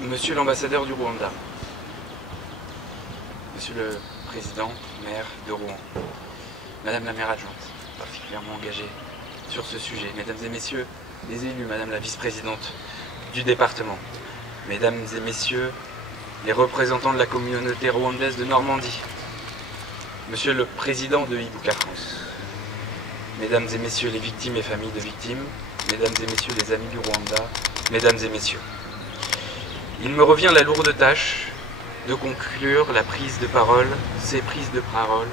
Monsieur l'ambassadeur du Rwanda, Monsieur le président, maire de Rouen, Madame la maire adjointe, particulièrement engagée sur ce sujet, Mesdames et Messieurs les élus, Madame la vice-présidente du département, Mesdames et Messieurs les représentants de la communauté rwandaise de Normandie, Monsieur le président de Ibuka France, Mesdames et Messieurs les victimes et familles de victimes, Mesdames et Messieurs les amis du Rwanda, Mesdames et Messieurs, il me revient la lourde tâche de conclure la prise de parole, ces prises de parole,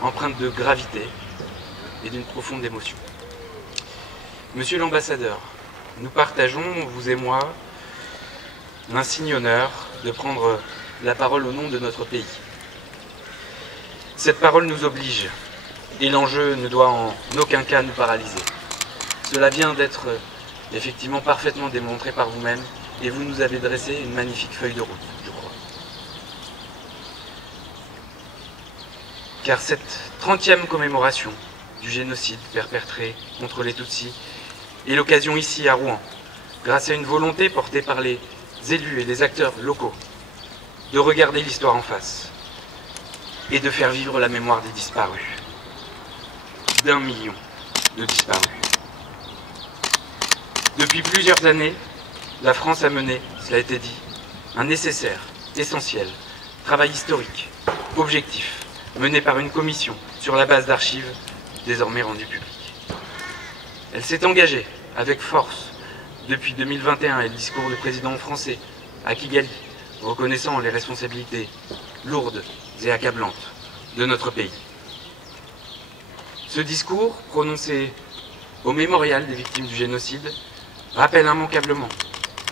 empreintes de gravité et d'une profonde émotion. Monsieur l'ambassadeur, nous partageons, vous et moi, l'insigne honneur de prendre la parole au nom de notre pays. Cette parole nous oblige et l'enjeu ne doit en aucun cas nous paralyser. Cela vient d'être effectivement parfaitement démontré par vous-même et vous nous avez dressé une magnifique feuille de route, je crois. Car cette 30e commémoration du génocide perpétré contre les Tutsis est l'occasion ici à Rouen, grâce à une volonté portée par les élus et les acteurs locaux, de regarder l'histoire en face et de faire vivre la mémoire des disparus. D'1 million de disparus. Depuis plusieurs années, la France a mené, cela a été dit, un nécessaire, essentiel, travail historique, objectif, mené par une commission sur la base d'archives désormais rendues publiques. Elle s'est engagée avec force depuis 2021 et le discours du président français à Kigali, reconnaissant les responsabilités lourdes et accablantes de notre pays. Ce discours, prononcé au mémorial des victimes du génocide, rappelle immanquablement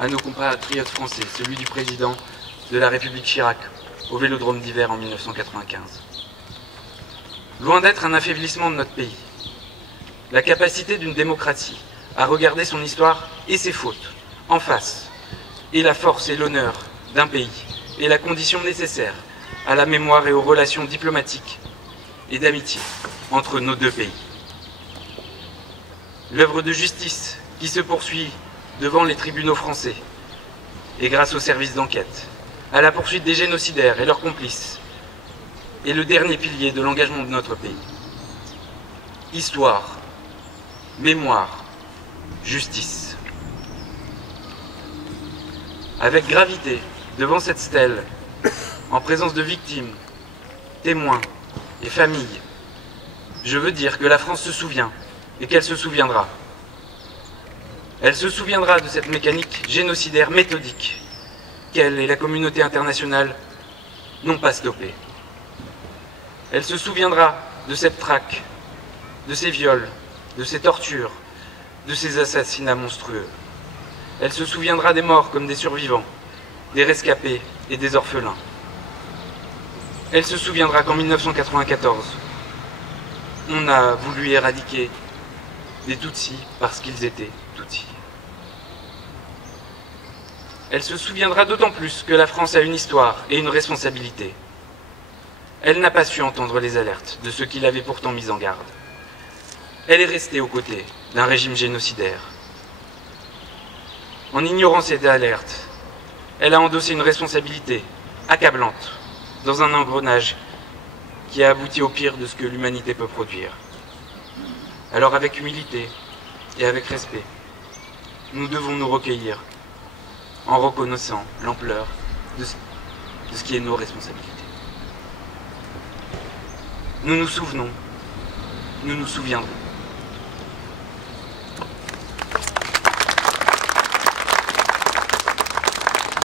à nos compatriotes français, celui du président de la République Chirac, au Vélodrome d'hiver en 1995. Loin d'être un affaiblissement de notre pays, la capacité d'une démocratie à regarder son histoire et ses fautes en face, et la force et l'honneur d'un pays, est la condition nécessaire à la mémoire et aux relations diplomatiques et d'amitié entre nos deux pays. L'œuvre de justice qui se poursuit devant les tribunaux français et grâce aux services d'enquête, à la poursuite des génocidaires et leurs complices, est le dernier pilier de l'engagement de notre pays. Histoire, mémoire, justice. Avec gravité, devant cette stèle, en présence de victimes, témoins et familles, je veux dire que la France se souvient et qu'elle se souviendra. Elle se souviendra de cette mécanique génocidaire méthodique qu'elle et la communauté internationale n'ont pas stoppée. Elle se souviendra de cette traque, de ces viols, de ces tortures, de ces assassinats monstrueux. Elle se souviendra des morts comme des survivants, des rescapés et des orphelins. Elle se souviendra qu'en 1994, on a voulu éradiquer des Tutsis parce qu'ils étaient Tutsis. Elle se souviendra d'autant plus que la France a une histoire et une responsabilité. Elle n'a pas su entendre les alertes de ceux qui l'avaient pourtant mise en garde. Elle est restée aux côtés d'un régime génocidaire. En ignorant cette alerte, elle a endossé une responsabilité accablante dans un engrenage qui a abouti au pire de ce que l'humanité peut produire. Alors avec humilité et avec respect, nous devons nous recueillir en reconnaissant l'ampleur de ce qui est nos responsabilités. Nous nous souvenons, nous nous souviendrons.